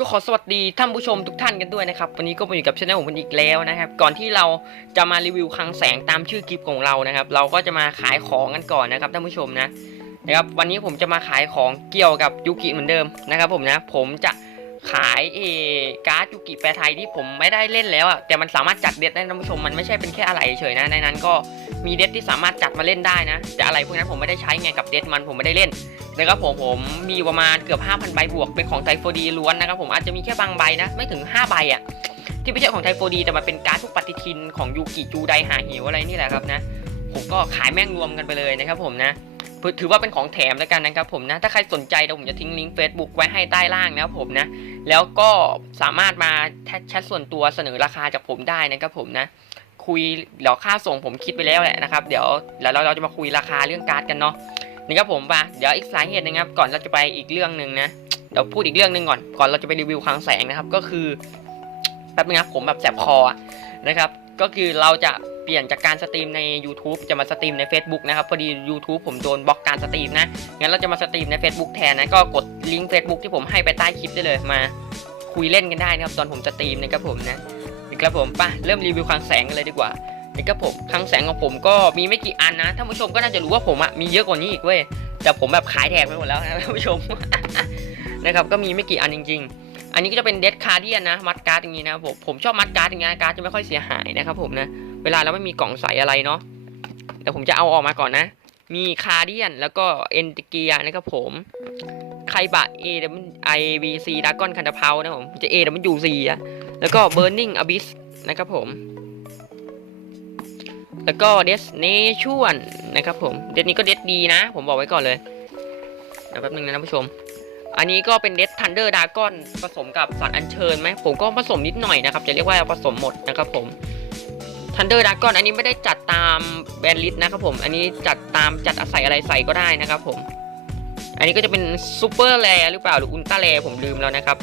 ก็ขอสวัสดีท่านผู้ชมทุกท่านกันด้วยนะครับ วันนี้ก็มาอยู่กับช anel ของผมอีกแล้วนะครับ ก่อนที่เราจะมารีวิวคลังแสงตามชื่อคลิปของเรานะครับ เราก็จะมาขายของกันก่อนนะครับท่านผู้ชมนะนะครับ วันนี้ผมจะมาขายของเกี่ยวกับยูกิเหมือนเดิมนะครับ ผมนะ ผมจะขายเอการ์ดยูกิแปรไทยที่ผมไม่ได้เล่นแล้วอะแต่มันสามารถจัดเด็ดได้ท่านผู้ชมมันไม่ใช่เป็นแค่อะไรเฉยนะในนั้นก็ มีเด็ดที่สามารถจัดมาเล่นได้นะแต่อะไรพวกนั้นผมไม่ได้ใช้ไงกับเด็ดมันผมไม่ได้เล่นนะครับผมผมมีประมาณเกือบ 5,000 ใบบวกเป็นของไทโฟดีล้วนนะครับผมอาจจะมีแค่บางใบนะ ไม่ถึง 5 ใบอะ่ะ ที่ไม่ใช่ของไทโฟดีแต่มันเป็นการทุกปฏิทินของยูกิจูไดหาหิวอะไรนี่แหละครับนะ ผมก็ขายแม่งรวมกันไปเลยนะครับผมนะถือว่าเป็นของแถมแล้วกันนะครับผมนะ ถ้าใครสนใจเดี๋ยวผมจะทิ้งลิงก์ Facebook ไว้ให้ใต้ล่างนะครับผมนะ แล้วก็สามารถมาแชทส่วนตัวเสนอราคาจากผมได้นะครับผมนะ คุยเดี๋ยวค่าส่งผมคิดไปแล้วแหละนะครับเดี๋ยวแล้วเราจะมาคุยราคาเรื่องการ์ดกันเนาะนี่ครับผมป่ะเดี๋ยวอีกสาเหตุนึงครับก่อนเราจะไปอีกเรื่องหนึ่งนะเดี๋ยวพูดอีกเรื่องหนึ่งก่อนก่อนเราจะไปรีวิวคลังแสงนะครับก็คือแป๊บนึงครับผมแบบแสบคอนะครับก็คือเราจะเปลี่ยนจากการสตรีมใน YouTube จะมาสตรีมใน Facebook นะครับพอดี YouTube ผมโดนบล็อกการสตรีมนะงั้นเราจะมาสตรีมใน Facebook แทนนะก็กดลิงก์ Facebook ที่ผมให้ไปใต้คลิปได้เลยมาคุยเล่นกันได้นะครับตอนผมสตรีมนะครับผมนะ ครับผมป่ะเริ่มรีวิวคลังแสงกันเลยดีกว่านี่ครับผมคลังแสงของผมก็มีไม่กี่อันนะท่านผู้ชมก็น่าจะรู้ว่าผมอะมีเยอะกว่านี้อีกเว้ยแต่ผมแบบขายแถมไปหมดแล้วนะท่านผู้ชมนะครับก็มีไม่กี่อันจริง ๆ อันนี้ก็จะเป็นเดดคาร์เดียนนะมัดการ์ดอย่างนี้นะผมผมชอบมัดการ์ดอย่างเงี้ยการ์ดจะไม่ค่อยเสียหายนะครับผมนะเวลาเราไม่มีกล่องใสอะไรเนาะเดี๋ยวผมจะเอาออกมาก่อนนะ มีคาร์เดียนแล้วก็เอนติเกียนะครับผมไคบะเอเดมไอบีซีดากอนคันดาเพานะผมจะเอเดมันยูซีอะ แล้วก็เบอร์นิงอบิสนะครับผม แล้วก็เดสเนชวนนะครับผม เดสนี้ก็เดสดีนะ ผมบอกไว้ก่อนเลยเดี๋ยวแป๊บนึงนะท่านผู้ชม อันนี้ก็เป็นเดสทันเดอร์ดากอนผสมกับสารอัญเชิญไหมผมก็ผสมนิดหน่อยนะครับ จะเรียกว่าผสมหมดนะครับผมทันเดอร์ดากอนอันนี้ไม่ได้จัดตามแบนด์ลิสต์นะครับผม อันนี้จัดตามจัดอาศัยอะไรใส่ก็ได้นะครับผม อันนี้ก็จะเป็นซูเปอร์แรหรือเปล่าหรืออุลตร้าแรผมลืมแล้วนะครับ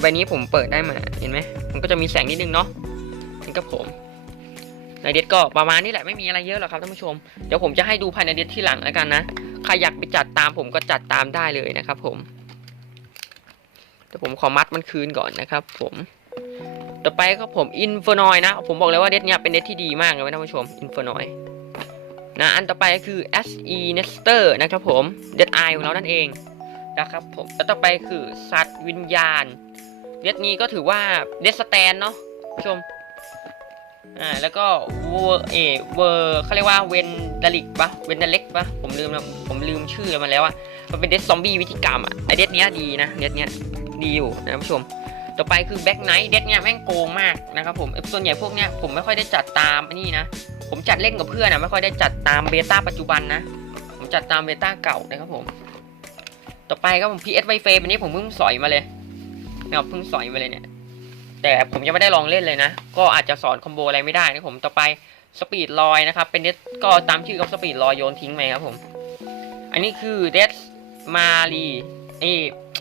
ใบนี้ผมเปิดได้มาเห็นไหมมันก็จะมีแสงนิดนึงเนาะนี่ก็ผมในเด็ดก็ประมาณนี้แหละไม่มีอะไรเยอะหรอกครับท่านผู้ชมเดี๋ยวผมจะให้ดูภายในเด็ดที่หลังแล้วกันนะใครอยากไปจัดตามผมก็จัดตามได้เลยนะครับ ผมเดี๋ยวผมขอมัดมันคืนก่อนนะครับ ผมต่อไปก็ผมอินฟนอยนะ ผมบอกเลยว่าเด็ดเนี้ยเป็นเด็ดที่ดีมากเลยท่านผู้ชมอินฟนอยนะอันต่อไปก็คือ SE Nester นะครับผมเด็ดไอของเรานั่นเองนะครับผมแล้วต่อไปคือสัตว์วิญญาณ เด็ดนี้ก็ถือว่าเด็ดสแตนเนาะผู้ชมอ่าแล้วก็เวอร์เอเวอร์เขาเรียกว่าเวนดาลิกปะเวนดาเล็กปะผมลืมแล้วผมลืมชื่อมันแล้วอะมันเป็นเดสซอมบี้วิธีกรรมอะไอเดสเนี้ยดีนะเดสเนี้ยดีอยู่นะผู้ชม ต่อไปคือแบ็กไนท์เดสเนี้ยแม่งโกงมากนะครับผมส่วนใหญ่พวกเนี้ยผมไม่ค่อยได้จัดตามนนี้นะ ผมจัดเล่นกับเพื่อนนะไม่ค่อยได้จัดตามเบต้าปัจจุบันนะ ผมจัดตามเบต้าเก่านะครับผม ต่อไปครับผม PS ไวเฟอันนี้ผมเพิ่งสอยมาเลย นะครับเพิ่งสอยมาเลยเนี่ย แต่ผมยังไม่ได้ลองเล่นเลยนะ ก็อาจจะสอนคอมโบอะไรไม่ได้นะผมต่อไปสปีดลอยนะครับ เป็นเดสก็ตามชื่อก็สปีดลอยโยนทิ้งไปครับผม อันนี้คือเดสมารี เอ้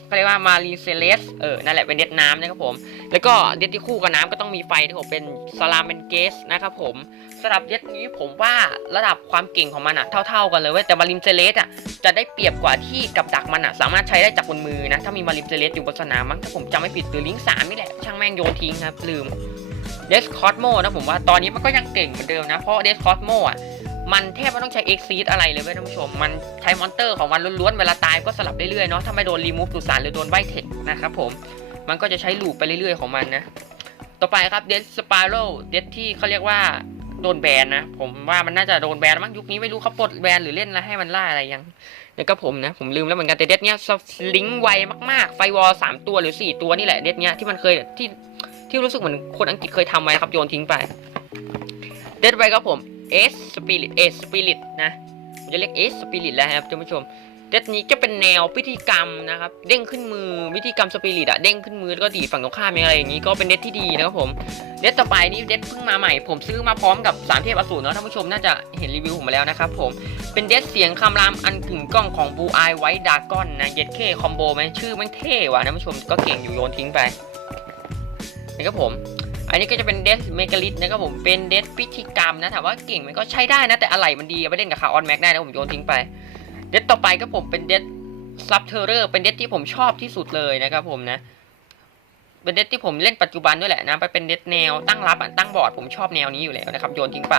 เขาเรียกว่ามารีเซเลสเออนั่นแหละเป็นเดสน้ำนะครับผม แล้วก็เดสที่คู่กับน้ำก็ต้องมีไฟที่ผมเป็นสลามเป็นเกสนะครับผมสำหรับเดสนี้ผมว่าระดับความเก่งของมันอะเท่า ๆกันเลยเว้ยแต่มาริมเซเลสอะจะได้เปรียบกว่าที่กับดักมันอะสามารถใช้ได้จากบนมือนะถ้ามีมาริมเซเลสอยู่บนสนามมั้งถ้าผมจำไม่ผิดหรือลิงสามนี่แหละช่างแม่งโยนทิ้งครับลืมเดสคอสโมนะผมว่าตอนนี้มันก็ยังเก่งเหมือนเดิมนะเพราะเดสคอสโมอะ มันแทบไม่ต้องใช้เอ็กซีดอะไรเลยเว้ยท่านผู้ชม มันใช้มอนเตอร์ของมันล้วนๆ เวลาตายก็สลับเรื่อยๆเนาะ ถ้าไม่โดนรีมูฟสุสานหรือโดนใบเทคนะครับผม มันก็จะใช้ลูปไปเรื่อยๆของมันนะ ต่อไปครับเดสสปาร์โรเดสที่เขาเรียกว่าโดนแบนนะ ผมว่ามันน่าจะโดนแบนมั้งยุคนี้ไม่รู้เขาปลดแบนหรือเล่นแล้วให้มันล่าอะไรยังแล้วก็ผมนะ ผมลืมแล้วเหมือนกันแต่เดสเนี้ยลิงไวมากๆ ไฟวอลสามตัวหรือสี่ตัวนี่แหละเดสเนี้ยที่มันเคยที่ที่รู้สึกเหมือนคนอังกฤษเคยทำไว้ครับโยนทิ้งไป เดสไปครับผม เอสสปิริตเอสสปิริตนะผมจะเรียกเอสสปิริตแล้วครับท่านผู้ชมเดสนี้จะเป็นแนวพิธีกรรมนะครับ เด้งขึ้นมือวิธีกรรมสปิริตอะเด้งขึ้นมือแล้วก็ดีฝั่งตรงข้ามอะไรอย่างนี้ก็เป็นเดสที่ดีนะครับผมเดสต่อไปนี่เดสเพิ่งมาใหม่ ผมซื้อมาพร้อมกับสามเทพอสูรเนาะท่านผู้ชมน่าจะเห็นรีวิวผมมาแล้วนะครับผมเป็นเดสเสียงคำรามอันกึ่งกล้องของบูไอไวท์ดากอนนะเย็ดเคคอมโบไหมชื่อม่งเท่ว่ะท่านผู้ชมก็เก่งอยู่โยนทิ้งไปนะครับผม อันนี้ก็จะเป็นเดสเมกาลิทนะครับผมเป็นเดสพิธีกรรมนะถามว่าเก่งมันก็ใช้ได้นะแต่อะไรมันดีเอาไปเล่นกับคาออนแม็กได้นะผมโยนทิ้งไป เดสต่อไปก็ผมเป็นเดสซับเทอร์เรอร์เป็นเดสที่ผมชอบที่สุดเลยนะครับผมนะเป็นเด็ดที่ผมเล่นปัจจุบันด้วยแหละนะไปเป็นเด็ดแนวตั้งรับอะตั้งบอร์ดผมชอบแนวนี้อยู่แล้วนะครับโยนทิ้งไป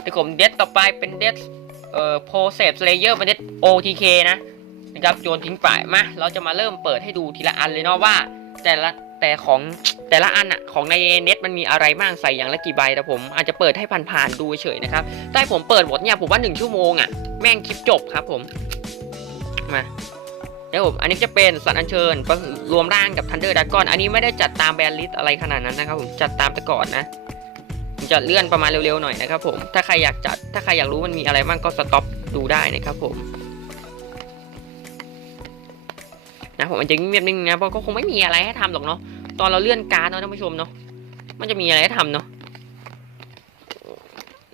แต่ผมเด็ดต่อไปเป็นเด็ดเอ่อโพเซฟเลเยอร์เป็นเด็ด OTK นะนะครับโยนทิ้งไปมาเราจะมาเริ่มเปิดให้ดูทีละอันเลยเนาะว่า แต่ละ แต่ของแต่ละอันอะของในเน็ตมันมีอะไรบ้างใส่อย่างละกี่ใบแต่ผมอาจจะเปิดให้ผ่านๆดูเฉยนะครับถ้าให้ผมเปิดหมดเนี่ยผมว่าหนึ่งชั่วโมงอะแม่งคลิปจบครับผมมาเดี๋ยวผมอันนี้จะเป็นสัตว์อัญเชิญรวมร่างกับทันเดอร์ดากอนอันนี้ไม่ได้จัดตามแบรนด์ลิสอะไรขนาดนั้นนะครับผมจัดตามแต่ก่อนนะผมจะเลื่อนประมาณเร็วๆหน่อยนะครับผมถ้าใครอยากจัดถ้าใครอยากรู้มันมีอะไรบ้างก็สต็อปดูได้นะครับผม นะผมมันจะเงียบนิดนึงนะเพราะก็คงไม่มีอะไรให้ทำหรอกเนาะตอนเราเลื่อนการ์ดเนาะท่านผู้ชมเนาะมันจะมีอะไรให้ทำเนาะ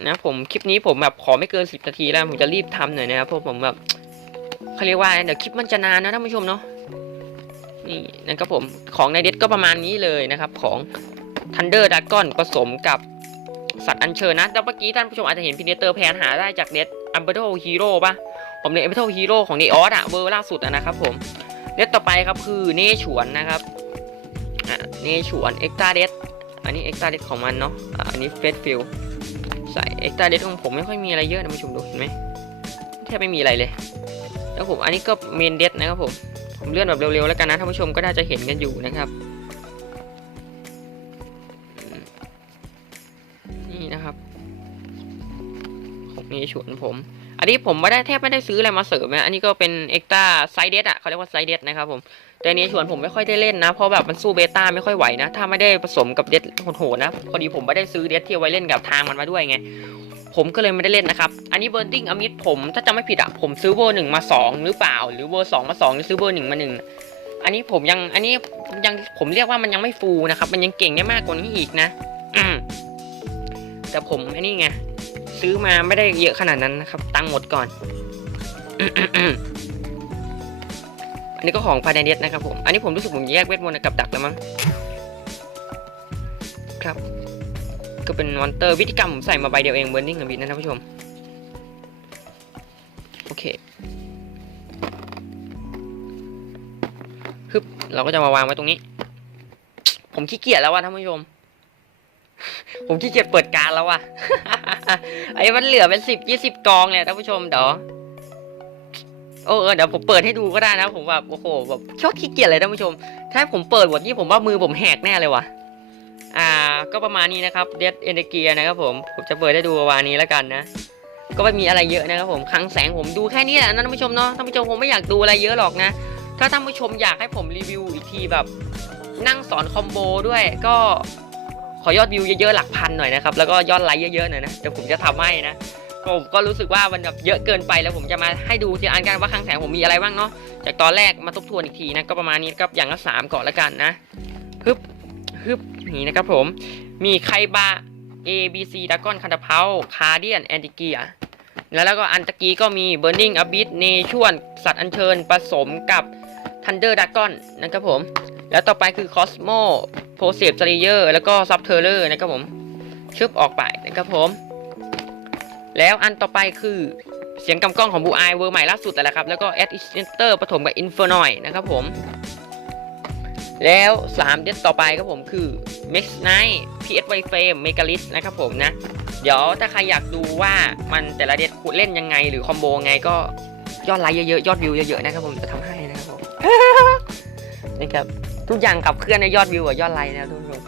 นะผมคลิปนี้ผมแบบขอไม่เกินสิบนาทีแล้วผมจะรีบทำหน่อยนะครับเพราะผมแบบเขาเรียกว่าเดี๋ยวคลิปมันจะนานนะท่านผู้ชมเนาะนี่นะครับผมของในเด็ดก็ประมาณนี้เลยนะครับ ของ Thunder Dragon ผสมกับสัตว์อัญเชิญนะแล้วเมื่อกี้ท่านผู้ชมอาจจะเห็นพินเตอร์แพนหาได้จากเด็ดอัมเบอร์โตฮีโร่ป่ะผมเนอัมเบอร์โตฮีโร่ของเนออสอะเวอร์ล่าสุดอะนะครับผม เด็ดต่อไปครับคือเนฉวนนะครับอะเนฉวนเอ็กตาเด็ดอันนี้เอ็กตาเด็ดของมันเนาะอันนี้เฟสฟิลใส่เอ็กตาเด็ดของผมไม่ค่อยมีอะไรเยอะนะท่านผู้ชมดูเห็นไหมแทบไม่มีอะไรเลยแล้วผมอันนี้ก็เมนเดสนะครับผมผมเลื่อนแบบเร็วๆแล้วกันนะท่านผู้ชมก็น่าจะเห็นกันอยู่นะครับนี่นะครับของเนชวนผม อันนี้ผมไม่ได้แทบไม่ได้ซื้ออะไรมาเสริมนะอันนี้ก็เป็นเอ็กตาไซเดสอะเขาเรียกว่าไซเดสนะครับผมแต่นี้ชวนผมไม่ค่อยได้เล่นนะ เพราะแบบมันสู้เบต้าไม่ค่อยไหวนะ ถ้าไม่ได้ผสมกับเดสโหดๆนะ พอดีผมไม่ได้ซื้อเดสที่เอาไว้เล่นกับทางมันมาด้วยไง ผมก็เลยไม่ได้เล่นนะครับ อันนี้เบอร์ดิ้งอมิดผมถ้าจำไม่ผิดอะผมซื้อเบอร์หนึ่งมาสองหรือเปล่า หรือเบอร์สองมาสองหรือซื้อเบอร์หนึ่งมาหนึ่งอันนี้ผมยังอันนี้ยังผมเรียกว่ามันยังไม่ฟูนะครับ มันยังเก่งได้มากกว่านี้อีกนะอืแต่ผมอ้นี่ไง ซื้อมาไม่ได้เยอะขนาดนั้นนะครับ ตังหมดก่อน อันนี้ก็ของพาเนเดสนะครับผม อันนี้ผมรู้สึกผมแยกเวทมนต์กับดักแล้วมั้ง ครับ ก็เป็นมอนเตอร์วิธีกรรมผมใส่มาใบเดียวเองเบ r ร์นิ่งกับบินนะท่านผู้ชม โอเคฮึบเราก็จะมาวางไว้ตรงนี้ ผมขี้เกียจแล้วว่ะท่านผู้ชม ผมขี้เกียจเปิดการแล้วว่ะ ไอ้มันเหลือเป็นสิบยี่สิบกองเลยท่านผู้ชมเดี๋ยวโอ้เออเดี๋ยวผมเปิดให้ดูก็ได้นะ ผมแบบโอ้โหแบบชอบขี้เกียจเลยท่านผู้ชม ถ้าผมเปิดบทนี้ผมว่ามือผมแหกแน่เลยว่ะอ่า ก็ประมาณนี้นะครับเดดเอนเดเกียนะครับผมผมจะเปิดให้ดูประมาณนี้แล้วกันนะก็ไม่มีอะไรเยอะนะครับผมคลังแสงผมดูแค่นี้แหละนะท่านผู้ชมเนาะท่านผู้ชมคงไม่อยากดูอะไรเยอะหรอกนะ ถ้าท่านผู้ชมอยากให้ผมรีวิวอีกทีแบบ นั่งสอนคอมโบด้วยก็ ขอยอดวิวเยอะๆหลักพันหน่อยนะครับแล้วก็ยอดไลค์เยอะๆหน่อยนะเดี๋ยวผมจะทำให้นะผมก็รู้สึกว่ามันแบบเยอะเกินไปแล้วผมจะมาให้ดูทีละอันกันว่าคลังแสงผมมีอะไรบ้างเนาะจากตอนแรกมาทบทวนอีกทีนะก็ประมาณนี้ก็อย่างละสามก่อนล้วกันนะฮึบฮึบนี่นะครับผมมีไคบา A B C ดากอนคันตาเพาคาเดียนแอนติเกียแล้วแล้วก็อันตะกี้ก็มี Burning Abyss เนชวนสัตว์อัญเชิญผสมกับ Thunder Dragon นะครับผม แล้วต่อไปคือ Cosmo p o s e p s l a y e r แล้วก็ Subterror นะครับผมชึบออกไปนะครับผม แล้วอันต่อไปคือเสียงกำกล้องของบูไอเวอร์ใหม่ล่าสุดแต่ละครับ แล้วก็ Ad i s t e r ผสมกับ Infernoid นะครับผม แล้ว 3 เดสต่อไปครับผมคือ Max Knight PS w i Frame m e g a l i t นะครับผมนะ เดี๋ยวถ้าใครอยากดูว่ามันแต่ละเดสเล่นยังไงหรือคอมโบไงก็ยอดไลค์เยอะๆ ยอดวิวเยอะๆ นะครับผมจะทำให้ นะครับทุกอย่างขับเคลื่อนในยอดวิวกับยอดไลค์นะทุกผู้ชม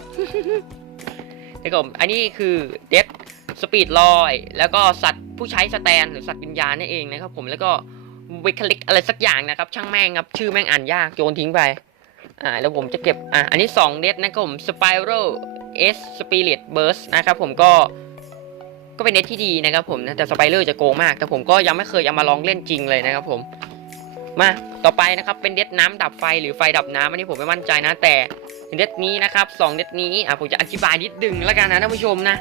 นะครับผมอันนี้คือเดสสปีดลอยแล้วก็สัตว์ผู้ใช้สแตนหรือสัตว์วิญญาณนั่นเองนะครับผมแล้วก็วิคลิกอะไรสักอย่างนะครับ ช่างแม่งครับ ชื่อแม่งอ่านยากโยนทิ้งไปอ่าแล้วผมจะเก็บอ่าอันนี้2เดสนะครับผม Spiral S Spirit Burst นะครับผมก็ก็เป็นเดสที่ดีนะครับผมนะแต่ Spiral จะโกงมาก แต่ผมก็ยังไม่เคยเอามาลองเล่นจริงเลยนะครับผม มาต่อไปนะครับเป็นเดสน้ำดับไฟหรือไฟดับน้ำอันนี้ผมไม่มั่นใจนะ แต่เดสนี้นะครับสองเดนี้อะผมจะอธิบายนิดนึงแล้วกันนะท่านผู้ชมนะ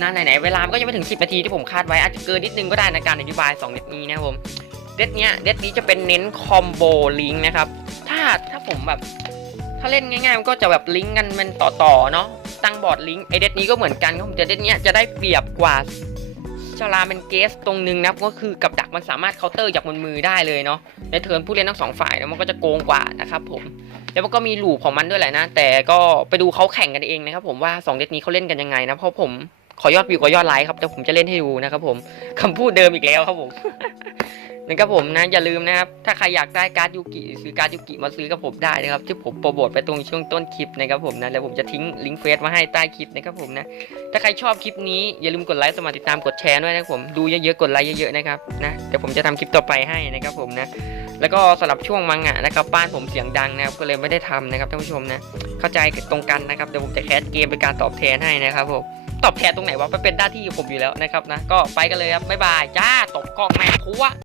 นะไหนๆเวลามันก็ยังไม่ถึง 10นาทีที่ผมคาดไว้อาจจะเกินนิดนึงก็ได้ในการอธิบาย2เดสนี้นะครับผมเดสเนี้ยเดสนี้จะเป็นเน้นคอมโบลิงนะครับถ้าถ้าผมแบบถ้าเล่นง่ายๆมันก็จะแบบลิงก์กันเป็นต่อๆเนาะตั้งบอร์ดลิงก์ไอเด็ดนี้ก็เหมือนกันครับผมแต่เด็ดเนี้ยจะได้เปรียบกว่า ชาราเป็นเกสตรงนึงนะก็คือกับดักมันสามารถเคาน์เตอร์จากบนมือได้เลยเนาะในเทิร์นผู้เล่นทั้งสองฝ่ายแล้วมันก็จะโกงกว่านะครับผมแล้วมันก็มีลูปของมันด้วยแหละนะ แต่ก็ไปดูเขาแข่งกันเองนะครับผมว่าสองเด็กนี้เขาเล่นกันยังไงนะเพราะผมขอยอดวิวขอยอดไลค์ครับแต่ผมจะเล่นให้ดูนะครับผมคำพูดเดิมอีกแล้วครับผม นะครับผมนะอย่าลืมนะครับถ้าใครอยากได้การ์ดยูกิซื้อการ์ดยูกิมาซื้อกับผมได้นะครับที่ผมโปรโมทไปตรงช่วงต้นคลิปนะครับผมนะแล้วผมจะทิ้งลิงก์เฟซมาให้ใต้คลิปนะครับผมนะถ้าใครชอบคลิปนี้อย่าลืมกดไลค์สมัครติดตามกดแชร์ด้วยนะครับผมดูเยอะๆกดไลค์เยอะๆนะครับนะเดี๋ยวผมจะทำคลิปต่อไปให้นะครับผมนะแล้วก็สำหรับช่วงมังงะนะครับบ้านผมเสียงดังนะครับก็เลยไม่ได้ทำนะครับท่านผู้ชมนะเข้าใจตรงกันนะครับเดี๋ยวผมจะแคสเกมเป็นการตอบแทนให้นะครับผมตอบแทนตรงไหนวะไปเป็นหน้าที่ของผมอยู่แล้วนะครับนะก็ไปกันเลยครับบ๊ายบายจ้าตบกล้องแม่งทั่ว